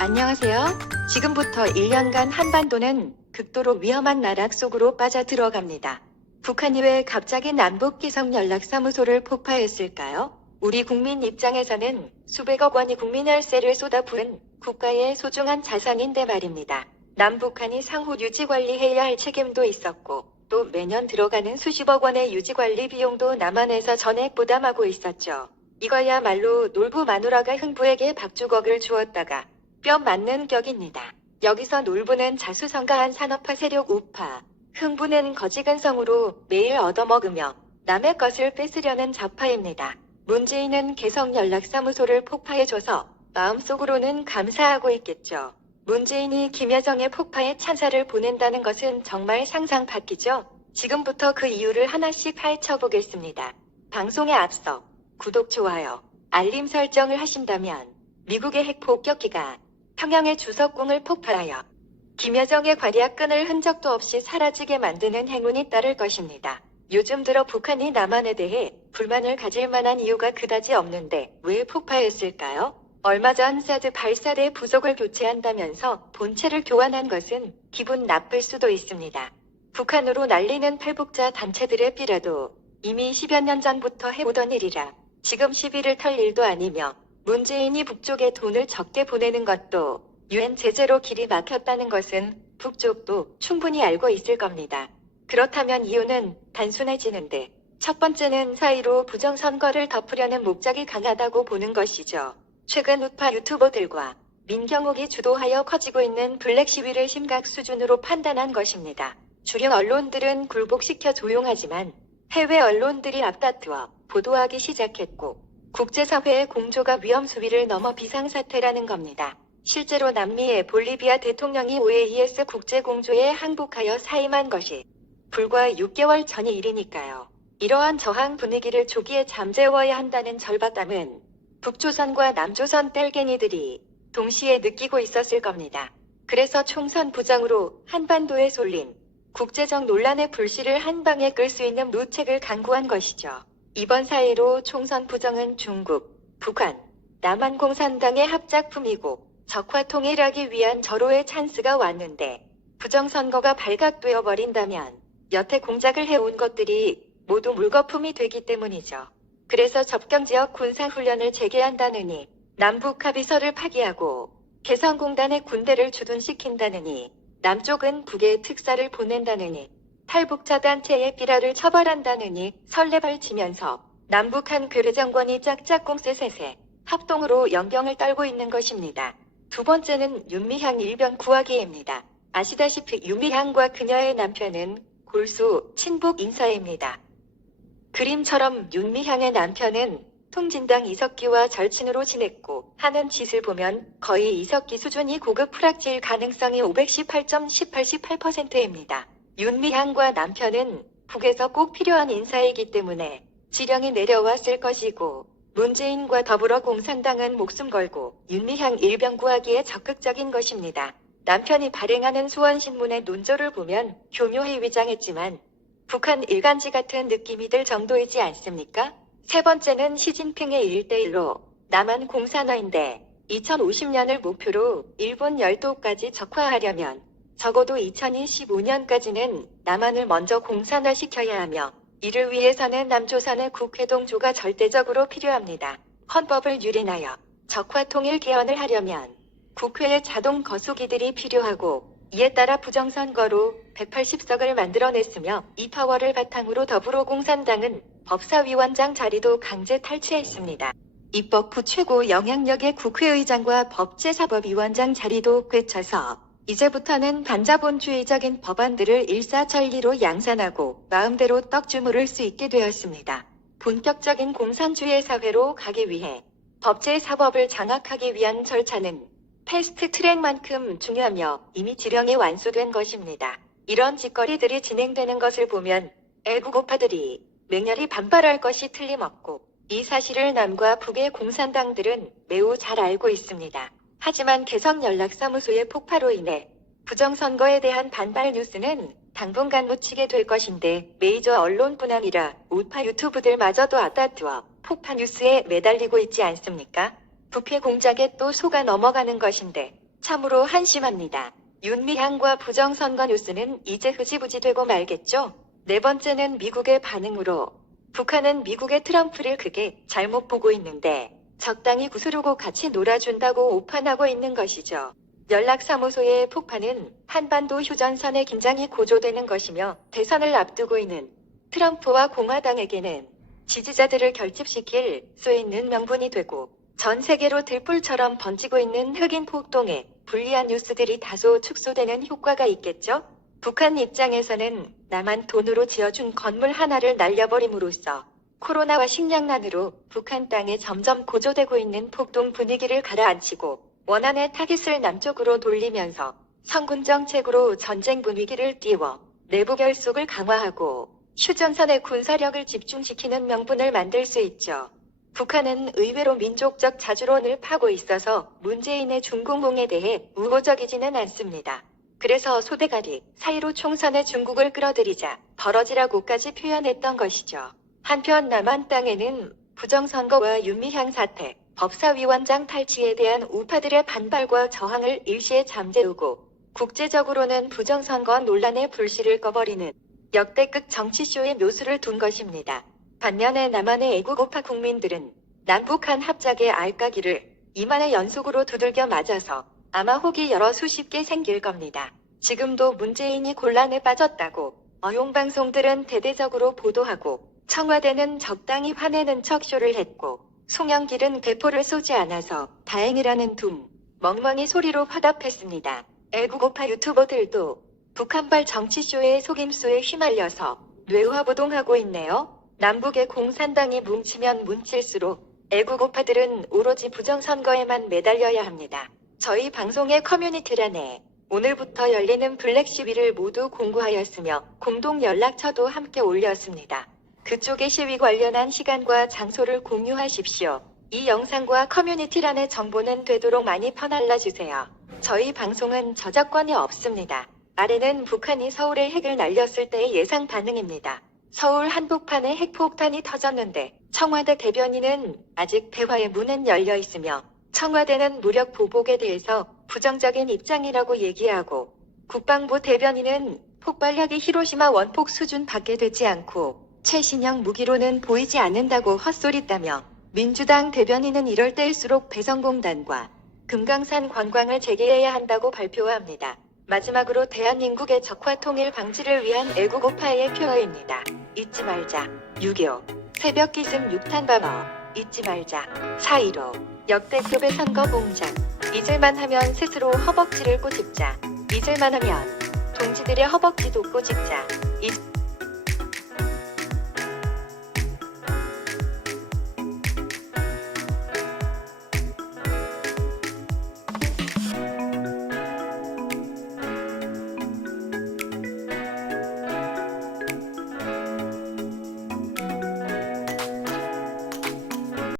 안녕하세요. 지금부터 1년간 한반도는 극도로 위험한 나락 속으로 빠져들어갑니다. 북한이 왜 갑자기 남북 기성 연락사무소를 폭파했을까요? 우리 국민 입장에서는 수백억 원이 국민 혈세를 쏟아부은 국가의 소중한 자산인데 말입니다. 남북한이 상호 유지 관리해야 할 책임도 있었고 또 매년 들어가는 수십억 원의 유지 관리 비용도 남한에서 전액 부담하고 있었죠. 이거야말로 놀부 마누라가 흥부에게 박주걱을 주었다가 뼈 맞는 격입니다. 여기서 놀부는 자수성가한 산업화 세력 우파, 흥부는 거지근성으로 매일 얻어먹으며 남의 것을 뺏으려는 좌파입니다. 문재인은 개성연락사무소를 폭파해줘서 마음속으로는 감사하고 있겠죠. 문재인이 김여정의 폭파에 찬사를 보낸다는 것은 정말 상상 밖이죠. 지금부터 그 이유를 하나씩 파헤쳐보겠습니다. 방송에 앞서 구독, 좋아요, 알림 설정을 하신다면 미국의 핵폭격기가 평양의 주석궁을 폭발하여 김여정의 관약 끊을 흔적도 없이 사라지게 만드는 행운이 따를 것입니다. 요즘 들어 북한이 남한에 대해 불만을 가질 만한 이유가 그다지 없는데 왜 폭파했을까요? 얼마 전 사드 발사대 부속을 교체한다면서 본체를 교환한 것은 기분 나쁠 수도 있습니다. 북한으로 날리는 탈북자 단체들의 삐라도 이미 10여 년 전부터 해오던 일이라 지금 시비를 털 일도 아니며 문재인이 북쪽에 돈을 적게 보내는 것도 유엔 제재로 길이 막혔다는 것은 북쪽도 충분히 알고 있을 겁니다. 그렇다면 이유는 단순해지는데 첫 번째는 사이로 부정선거를 덮으려는 목적이 강하다고 보는 것이죠. 최근 우파 유튜버들과 민경욱이 주도하여 커지고 있는 블랙 시위를 심각 수준으로 판단한 것입니다. 주력 언론들은 굴복시켜 조용하지만 해외 언론들이 앞다투어 보도하기 시작했고 국제사회의 공조가 위험 수위를 넘어 비상사태라는 겁니다. 실제로 남미의 볼리비아 대통령이 OAS 국제공조에 항복하여 사임한 것이 불과 6개월 전의 일이니까요. 이러한 저항 분위기를 조기에 잠재워야 한다는 절박감은 북조선과 남조선 땔갱이들이 동시에 느끼고 있었을 겁니다. 그래서 총선 부정으로 한반도에 쏠린 국제적 논란의 불씨를 한 방에 끌 수 있는 무책을 강구한 것이죠. 이번 사이로 총선 부정은 중국, 북한, 남한 공산당의 합작품이고 적화 통일하기 위한 절호의 찬스가 왔는데 부정선거가 발각되어 버린다면 여태 공작을 해온 것들이 모두 물거품이 되기 때문이죠. 그래서 접경지역 군사훈련을 재개한다느니 남북 합의서를 파기하고 개성공단에 군대를 주둔시킨다느니 남쪽은 북에 특사를 보낸다느니 탈북자 단체의 삐라를 처벌한다느니 설레발치면서 남북한 괴뢰정권이 짝짝꿍 쎄쎄 합동으로 연병을 떨고 있는 것입니다. 두 번째는 윤미향 일병 구하기입니다. 아시다시피 윤미향과 그녀의 남편은 골수 친북 인사입니다. 그림처럼 윤미향의 남편은 통진당 이석기와 절친으로 지냈고 하는 짓을 보면 거의 이석기 수준이 고급 프락질 가능성이 518.18%입니다. 윤미향과 남편은 북에서 꼭 필요한 인사이기 때문에 지령이 내려왔을 것이고 문재인과 더불어 공산당은 목숨 걸고 윤미향 일병 구하기에 적극적인 것입니다. 남편이 발행하는 수원신문의 논조를 보면 교묘히 위장했지만 북한 일간지 같은 느낌이 들 정도이지 않습니까? 세 번째는 시진핑의 1대1로 남한 공산화인데 2050년을 목표로 일본 열도까지 적화하려면 적어도 2025년까지는 남한을 먼저 공산화시켜야 하며 이를 위해서는 남조선의 국회동조가 절대적으로 필요합니다. 헌법을 유린하여 적화 통일 개헌을 하려면 국회에 자동 거수기들이 필요하고 이에 따라 부정선거로 180석을 만들어냈으며 이 파워를 바탕으로 더불어공산당은 법사위원장 자리도 강제 탈취했습니다. 입법부 최고 영향력의 국회의장과 법제사법위원장 자리도 꿰쳐서 이제부터는 반자본주의적인 법안들을 일사천리로 양산하고 마음대로 떡 주무를 수 있게 되었습니다. 본격적인 공산주의 사회로 가기 위해 법제사법을 장악하기 위한 절차는 패스트 트랙만큼 중요하며 이미 지령에 완수된 것입니다. 이런 짓거리들이 진행되는 것을 보면 애국오파들이 맹렬히 반발할 것이 틀림없고 이 사실을 남과 북의 공산당들은 매우 잘 알고 있습니다. 하지만 개성연락사무소의 폭파로 인해 부정선거에 대한 반발 뉴스는 당분간 묻히게 될 것인데 메이저 언론뿐 아니라 우파 유튜브들마저도 앞다투어 폭파 뉴스에 매달리고 있지 않습니까? 부패 공작에 또 속아 넘어가는 것인데 참으로 한심합니다. 윤미향과 부정선거 뉴스는 이제 흐지부지 되고 말겠죠? 네 번째는 미국의 반응으로 북한은 미국의 트럼프를 크게 잘못 보고 있는데 적당히 구스르고 같이 놀아준다고 오판하고 있는 것이죠. 연락사무소의 폭파는 한반도 휴전선의 긴장이 고조되는 것이며 대선을 앞두고 있는 트럼프와 공화당에게는 지지자들을 결집시킬 수 있는 명분이 되고 전 세계로 들불처럼 번지고 있는 흑인 폭동에 불리한 뉴스들이 다소 축소되는 효과가 있겠죠? 북한 입장에서는 남한 돈으로 지어준 건물 하나를 날려버림으로써 코로나와 식량난으로 북한 땅에 점점 고조되고 있는 폭동 분위기를 가라앉히고 원한의 타깃을 남쪽으로 돌리면서 선군 정책으로 전쟁 분위기를 띄워 내부 결속을 강화하고 휴전선의 군사력을 집중시키는 명분을 만들 수 있죠. 북한은 의외로 민족적 자주론을 파고 있어서 문재인의 중공공에 대해 우호적이지는 않습니다. 그래서 소대가리 사이로 총선에 중국을 끌어들이자 벌어지라고까지 표현했던 것이죠. 한편 남한 땅에는 부정선거와 윤미향 사태, 법사위원장 탈취에 대한 우파들의 반발과 저항을 일시에 잠재우고 국제적으로는 부정선거 논란의 불씨를 꺼버리는 역대급 정치쇼의 묘수를 둔 것입니다. 반면에 남한의 애국우파 국민들은 남북한 합작의 알까기를 이만의 연속으로 두들겨 맞아서 아마 혹이 여러 수십 개 생길 겁니다. 지금도 문재인이 곤란에 빠졌다고 어용방송들은 대대적으로 보도하고 청와대는 적당히 화내는 척 쇼를 했고 송영길은 대포를 쏘지 않아서 다행이라는 둥 멍멍이 소리로 화답했습니다. 애국우파 유튜버들도 북한발 정치쇼의 속임수에 휘말려서 뇌화부동하고 있네요. 남북의 공산당이 뭉치면 뭉칠수록 애국우파들은 오로지 부정선거에만 매달려야 합니다. 저희 방송의 커뮤니티란에 오늘부터 열리는 블랙 시위를 모두 공고하였으며 공동 연락처도 함께 올렸습니다. 그쪽의 시위 관련한 시간과 장소를 공유하십시오. 이 영상과 커뮤니티란의 정보는 되도록 많이 퍼날라주세요. 저희 방송은 저작권이 없습니다. 아래는 북한이 서울에 핵을 날렸을 때의 예상 반응입니다. 서울 한복판에 핵폭탄이 터졌는데 청와대 대변인은 아직 대화의 문은 열려 있으며 청와대는 무력 보복에 대해서 부정적인 입장이라고 얘기하고 국방부 대변인은 폭발력이 히로시마 원폭 수준 밖에 되지 않고 최신형 무기로는 보이지 않는다고 헛소리다며 민주당 대변인은 이럴 때일수록 배성공단과 금강산 관광을 재개해야 한다고 발표합니다. 마지막으로 대한민국의 적화 통일 방지를 위한 애국우파의 표어입니다. 잊지 말자. 6.25 새벽 기습 6탄 방어 잊지 말자. 4.15 역대급의 선거 공작 잊을만 하면 스스로 허벅지를 꼬집자. 잊을만 하면 동지들의 허벅지도 꼬집자.